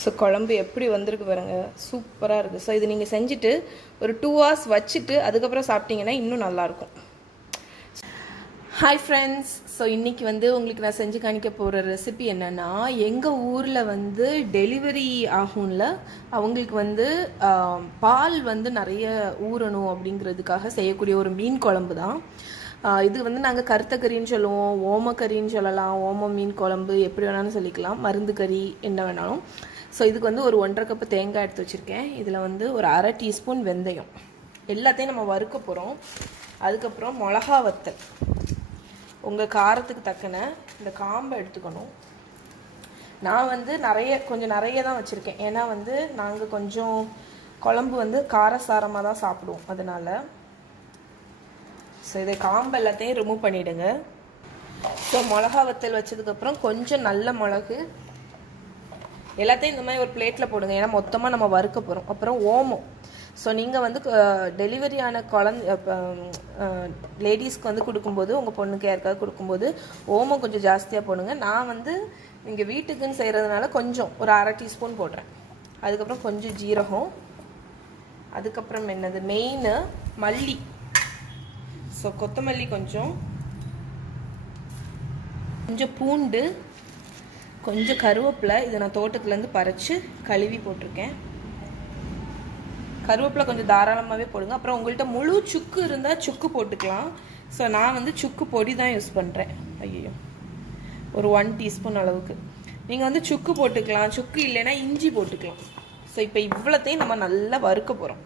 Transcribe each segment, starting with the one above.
So குழம்பு எப்படி வந்திருக்கு பாருங்கள், சூப்பராக இருக்குது. ஸோ இது நீங்கள் செஞ்சுட்டு ஒரு 2 hours வச்சுட்டு அதுக்கப்புறம் சாப்பிட்டீங்கன்னா இன்னும் நல்லாயிருக்கும். ஹாய் ஃப்ரெண்ட்ஸ், ஸோ இன்றைக்கி வந்து உங்களுக்கு நான் செஞ்சு காணிக்க போகிற ரெசிபி என்னென்னா, எங்கள் ஊரில் வந்து டெலிவரி ஆகும்ல, அவங்களுக்கு வந்து பால் வந்து நிறைய ஊறணும் அப்படிங்கிறதுக்காக செய்யக்கூடிய ஒரு மீன் குழம்பு தான் இது. வந்து நாங்கள் கருத்தக்கறின்னு சொல்லுவோம், ஓமக்கறின்னு சொல்லலாம், ஓம மீன் குழம்பு எப்படி வேணாலும் சொல்லிக்கலாம், மருந்து கறி என்ன வேணாலும். ஸோ இதுக்கு வந்து ஒரு 1.5 கப்பு தேங்காய் எடுத்து வச்சுருக்கேன். இதில் வந்து ஒரு 1/2 டீஸ்பூன் வெந்தயம், எல்லாத்தையும் நம்ம வறுக்க போகிறோம். அதுக்கப்புறம் மிளகா வத்தல், உங்கள் காரத்துக்கு தக்கன இந்த காம்பை எடுத்துக்கணும். நான் வந்து கொஞ்சம் நிறைய தான் வச்சுருக்கேன், ஏன்னா வந்து நாங்கள் கொஞ்சம் குழம்பு வந்து காரசாரமாக தான் சாப்பிடுவோம், அதனால். ஸோ இதை காம்பு எல்லாத்தையும் ரிமூவ் பண்ணிவிடுங்க. ஸோ மிளகா வத்தல் வச்சதுக்கப்புறம் கொஞ்சம் நல்ல மிளகு எல்லாத்தையும் இந்த மாதிரி ஒரு பிளேட்டில் போடுங்க, ஏன்னா மொத்தமாக நம்ம வறுக்க போகிறோம். அப்புறம் ஓமம். ஸோ நீங்கள் வந்து டெலிவரியான லேடிஸ்க்கு வந்து கொடுக்கும்போது, உங்கள் பொண்ணுக்கு யாருக்காவது கொடுக்கும்போது ஓமம் கொஞ்சம் ஜாஸ்தியாக போடுங்க. நான் வந்து இங்கே வீட்டுக்குன்னு செய்கிறதுனால கொஞ்சம் ஒரு 1/2 டீஸ்பூன் போடுறேன். அதுக்கப்புறம் கொஞ்சம் ஜீரகம், அதுக்கப்புறம் என்னது மெயின் மல்லி. ஸோ கொத்தமல்லி கொஞ்சம் பூண்டு, கொஞ்சம் கருவேப்பிலை. இதை நான் தோட்டத்துலேருந்து பறித்து கழுவி போட்டிருக்கேன். கருவேப்பிலை கொஞ்சம் தாராளமாகவே போடுங்க. அப்புறம் உங்கள்கிட்ட முழு சுக்கு இருந்தால் சுக்கு போட்டுக்கலாம். ஸோ நான் வந்து சுக்கு பொடி தான் யூஸ் பண்ணுறேன். ஐயோ, ஒரு 1 டீஸ்பூன் அளவுக்கு. நீங்கள் வந்து சுக்கு போட்டுக்கலாம், சுக்கு இல்லைன்னா இஞ்சி போட்டுக்கலாம். ஸோ இப்போ இவ்வளோத்தையும் நம்ம நல்லா வறுக்க போகிறோம்.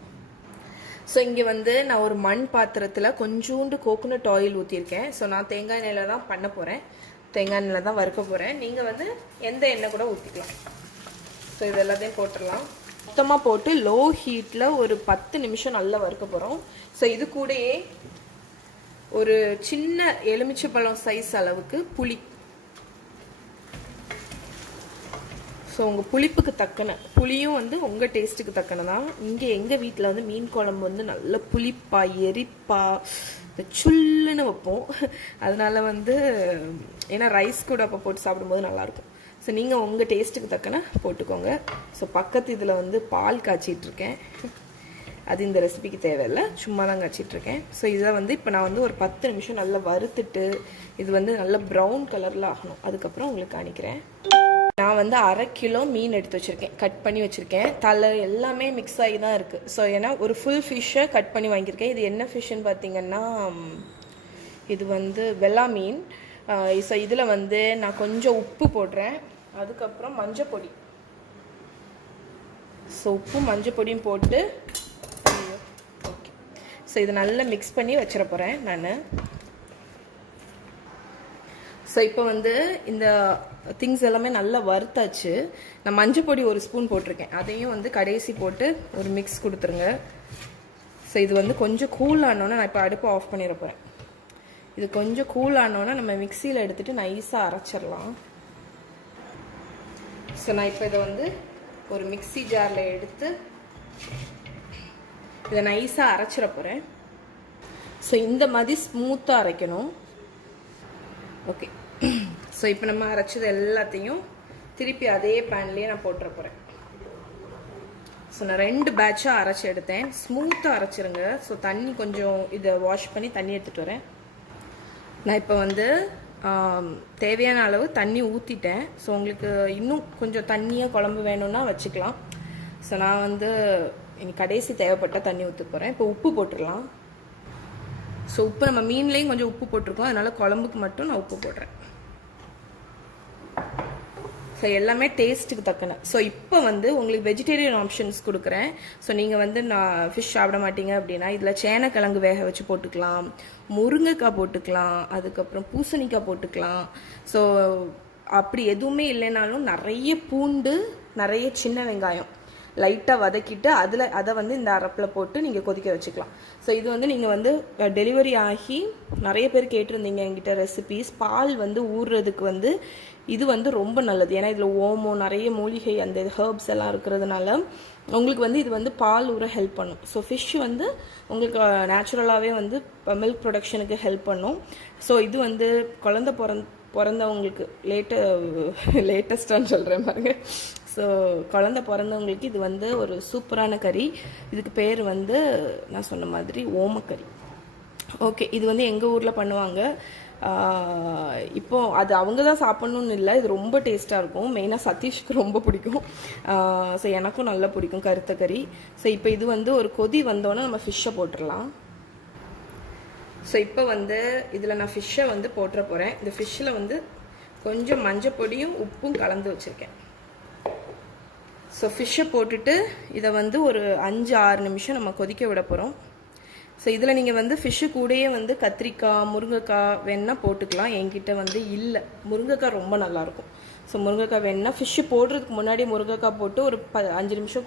ஸோ இங்கே வந்து நான் ஒரு மண் பாத்திரத்தில் கொஞ்சோண்டு கோகோனட் ஆயில் ஊற்றிருக்கேன். ஸோ நான் தேங்காய் எண்ணெயில் தான் பண்ண போகிறேன், தேங்காய் எண்ணெயில் தான் வறுக்க போகிறேன். நீங்கள் வந்து எந்த எண்ணெய் கூட ஊற்றிக்கலாம். ஸோ இது எல்லாத்தையும் போட்டுடலாம். மொத்தமாக போட்டு லோ ஹீட்டில் ஒரு 10 நிமிஷம் நல்லா வறுக்க போகிறோம். ஸோ இது கூடயே ஒரு சின்ன எலுமிச்சைப்பழம் சைஸ் அளவுக்கு புளி. ஸோ உங்கள் புளிப்புக்கு தக்கன, புளியும் வந்து உங்கள் டேஸ்ட்டுக்கு தக்கன தான். இங்கே எங்கள் வீட்டில் வந்து மீன் குழம்பு வந்து நல்ல புளிப்பா எரிப்பா இந்த சுல்லுன்னு வைப்போம். அதனால வந்து ஏன்னா ரைஸ் கூட அப்போ போட்டு சாப்பிடும்போது நல்லாயிருக்கும். ஸோ நீங்கள் உங்கள் டேஸ்ட்டுக்கு தக்கன போட்டுக்கோங்க. ஸோ பக்கத்து இதில் வந்து பால் காய்ச்சிட்ருக்கேன். அது இந்த ரெசிபிக்கு தேவையில்லை, சும்மா தான் காய்ச்சிட்ருக்கேன். ஸோ இதை வந்து இப்போ நான் வந்து ஒரு 10 நிமிஷம் நல்லா வறுத்துட்டு இது வந்து நல்ல ப்ரௌன் கலரில் ஆகணும். அதுக்கப்புறம் உங்களுக்கு காணிக்கிறேன். நான் வந்து 1/2 கிலோ மீன் எடுத்து வச்சுருக்கேன், கட் பண்ணி வச்சுருக்கேன். தலை எல்லாமே மிக்ஸ் ஆகி தான் இருக்குது. ஸோ ஏன்னா ஒரு ஃபுல் ஃபிஷ்ஷை கட் பண்ணி வாங்கியிருக்கேன். இது என்ன ஃபிஷ்ஷுன்னு பார்த்தீங்கன்னா, இது வந்து வெள்ளா மீன். ஸோ இதில் வந்து நான் கொஞ்சம் உப்பு போடுறேன், அதுக்கப்புறம் மஞ்சள் பொடி. ஸோ உப்பு மஞ்சள் பொடியும் போட்டு ஓகே. ஸோ இதை நல்லா மிக்ஸ் பண்ணி வச்சிட போகிறேன் நான். ஸோ இப்போ வந்து இந்த திங்ஸ் எல்லாமே நல்லா வறுத்தாச்சு. நான் மஞ்சள் பொடி 1 ஸ்பூன் போட்டிருக்கேன், அதையும் வந்து கடைசி போட்டு ஒரு மிக்ஸ் கொடுத்துருங்க. ஸோ இது வந்து கொஞ்சம் கூல் ஆனோன்னா நான் இப்போ அடுப்பை ஆஃப் பண்ணிட போகிறேன். இது கொஞ்சம் கூல் ஆனோன்னா நம்ம மிக்சியில் எடுத்துகிட்டு நைஸாக அரைச்சிடலாம். ஸோ நான் இப்போ இதை வந்து ஒரு மிக்சி ஜாரில் எடுத்து இதை நைஸாக அரைச்சிட போகிறேன். ஸோ இந்த மாதிரி ஸ்மூத்தாக அரைக்கணும். ஓகே. ஸோ இப்போ நம்ம அரைச்சது எல்லாத்தையும் திருப்பி அதே பேன்லேயே நான் போட்டுற போகிறேன். ஸோ நான் 2 பேட்சாக அரைச்சி எடுத்தேன். ஸ்மூத்தாக அரைச்சிருங்க. ஸோ தண்ணி கொஞ்சம் இதை வாஷ் பண்ணி தண்ணி எடுத்துகிட்டு வரேன். நான் இப்போ வந்து தேவையான அளவு தண்ணி ஊற்றிட்டேன். ஸோ உங்களுக்கு இன்னும் கொஞ்சம் தண்ணியாக குழம்பு வேணும்னா வச்சுக்கலாம். ஸோ நான் வந்து இன்னைக்கு கடைசி தேவைப்பட்ட தண்ணி ஊற்ற போகிறேன். இப்போ உப்பு போட்டுடலாம். ஸோ உப்பு நம்ம மீன்லேயும் கொஞ்சம் உப்பு போட்டிருக்கோம், அதனால் குழம்புக்கு மட்டும் நான் உப்பு போடுறேன். ஸோ எல்லாமே டேஸ்ட்டுக்கு தக்கன. ஸோ இப்போ வந்து உங்களுக்கு வெஜிடேரியன் ஆப்ஷன்ஸ் கொடுக்குறேன். ஸோ நீங்கள் வந்து நான் ஃபிஷ் சாப்பிட மாட்டீங்க அப்படின்னா இதில் சேனக்கிழங்கு வேக வச்சு போட்டுக்கலாம், முருங்கைக்காய் போட்டுக்கலாம், அதுக்கப்புறம் பூசணிக்காய் போட்டுக்கலாம். ஸோ அப்படி எதுவுமே இல்லைனாலும் நிறைய பூண்டு, நிறைய சின்ன வெங்காயம் லைட்டாக வதக்கிட்டு அதை வந்து இந்த அரப்பில் போட்டு நீங்கள் கொதிக்க வச்சுக்கலாம். ஸோ இது வந்து நீங்கள் வந்து டெலிவரி ஆகி நிறைய பேர் கேட்டிருந்தீங்க என்கிட்ட ரெசிபீஸ். பால் வந்து ஊறுறதுக்கு வந்து இது வந்து ரொம்ப நல்லது, ஏன்னா இதில் ஓமம் நிறைய மூலிகை அந்த ஹெர்ப்ஸ் எல்லாம் இருக்கிறதுனால உங்களுக்கு வந்து இது வந்து பால் ஊற ஹெல்ப் பண்ணும். ஸோ ஃபிஷ் வந்து உங்களுக்கு நேச்சுரலாகவே வந்து மில்க் ப்ரொடக்ஷனுக்கு ஹெல்ப் பண்ணும். ஸோ இது வந்து குழந்த பிறந்தவங்களுக்கு லேட்டஸ்டான்னு சொல்கிறேன் பாருங்க. ஸோ குழந்த பிறந்தவங்களுக்கு இது வந்து ஒரு சூப்பரான கறி. இதுக்கு பேர் வந்து நான் சொன்ன மாதிரி ஓமக்கறி. ஓகே, இது வந்து எங்கள் ஊரில் பண்ணுவாங்க. இப்போது அது அவங்க தான் சாப்பிட்ணுன்னு இல்லை, இது ரொம்ப டேஸ்ட்டாக இருக்கும். மெயினாக சதீஷ்க்கு ரொம்ப பிடிக்கும். ஸோ எனக்கும் நல்லா பிடிக்கும் கருத்த கறி. ஸோ இப்போ இது வந்து ஒரு கொதி வந்தோன்னே நம்ம ஃபிஷ்ஷை போட்டுடலாம். ஸோ இப்போ வந்து இதில் நான் ஃபிஷ்ஷை வந்து போட்டுற போகிறேன். இந்த ஃபிஷ்ஷில் வந்து கொஞ்சம் மஞ்சள் பொடியும் உப்பும் கலந்து வச்சுருக்கேன். ஸோ ஃபிஷ்ஷை போட்டுட்டு இதை வந்து ஒரு 5-6 நிமிஷம் நம்ம கொதிக்க விட போகிறோம். ஸோ இதில் நீங்கள் வந்து ஃபிஷ்ஷு கூடயே வந்து கத்திரிக்காய், முருங்கைக்காய் வேணால் போட்டுக்கலாம். என்கிட்ட வந்து இல்லை, முருங்கைக்காய் ரொம்ப நல்லாயிருக்கும். ஸோ முருங்கைக்காய் வேணால் ஃபிஷ்ஷு போடுறதுக்கு முன்னாடி முருங்கைக்காய் போட்டு ஒரு 5 நிமிஷம்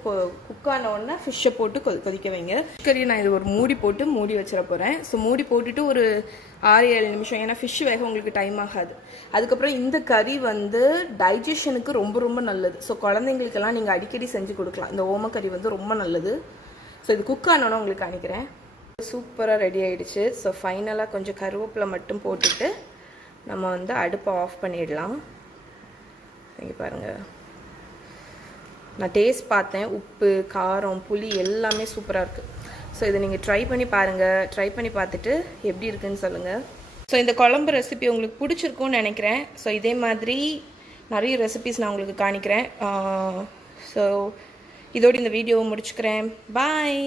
குக் ஆனவுடனே ஃபிஷ்ஷை போட்டு கொதிக்க வைங்க. கறி நான் இது ஒரு மூடி போட்டு மூடி வச்சிட போகிறேன். ஸோ மூடி போட்டுட்டு ஒரு 6-7 நிமிஷம், ஏன்னா ஃபிஷ் வேக உங்களுக்கு டைம் ஆகாது. அதுக்கப்புறம் இந்த கறி வந்து டைஜஷனுக்கு ரொம்ப ரொம்ப நல்லது. ஸோ குழந்தைங்களுக்கெல்லாம் நீங்கள் அடிக்கடி செஞ்சு கொடுக்கலாம். இந்த ஓமக்கறி வந்து ரொம்ப நல்லது. ஸோ இது குக் ஆனோன்னு உங்களுக்கு காணிக்கிறேன். சூப்பராக ரெடி ஆகிடுச்சு. ஸோ ஃபைனலாக கொஞ்சம் கருவேப்பிலை மட்டும் போட்டுட்டு நம்ம வந்து அடுப்பை ஆஃப் பண்ணிடலாம். இங்கே பாருங்கள், நான் டேஸ்ட் பார்த்தேன். உப்பு, காரம், புளி எல்லாமே சூப்பராக இருக்குது. ஸோ இதை நீங்கள் ட்ரை பண்ணி பாருங்கள். ட்ரை பண்ணி பார்த்துட்டு எப்படி இருக்குன்னு சொல்லுங்கள். ஸோ இந்த குழம்பு ரெசிபி உங்களுக்கு பிடிச்சிருக்கும்னு நினைக்கிறேன். ஸோ இதே மாதிரி நிறைய ரெசிபிஸ் நான் உங்களுக்கு காணிக்கிறேன். ஸோ இதோடு இந்த வீடியோவை முடிச்சுக்கிறேன். பாய்.